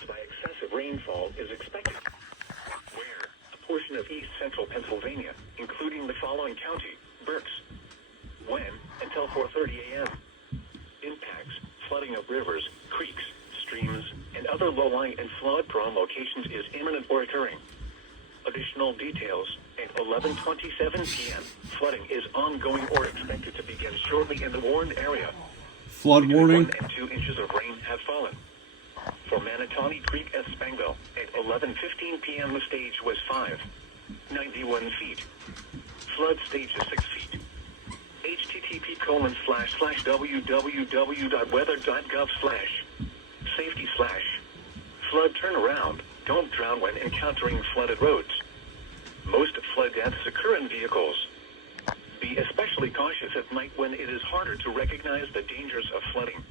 caused by excessive rainfall is expected. Where? A portion of east central Pennsylvania, including the following county, Berks. When? Until 4:30 a.m. Impacts: flooding of rivers, creeks, streams, and other low-lying and flood-prone locations is imminent or occurring. Additional details: at 11:27 p.m., flooding is ongoing or expected to begin shortly in the warned area. Flood warning. 1 and 2 inches of rain have fallen. For Manatawny Creek at Spangville, at 11:15 p.m. the stage was 5.91 feet. Flood stage is 6 feet. http://www.weather.gov/safety/flood turnaround. Don't drown when encountering flooded roads. Most flood deaths occur in vehicles. Be especially cautious at night when it is harder to recognize the dangers of flooding.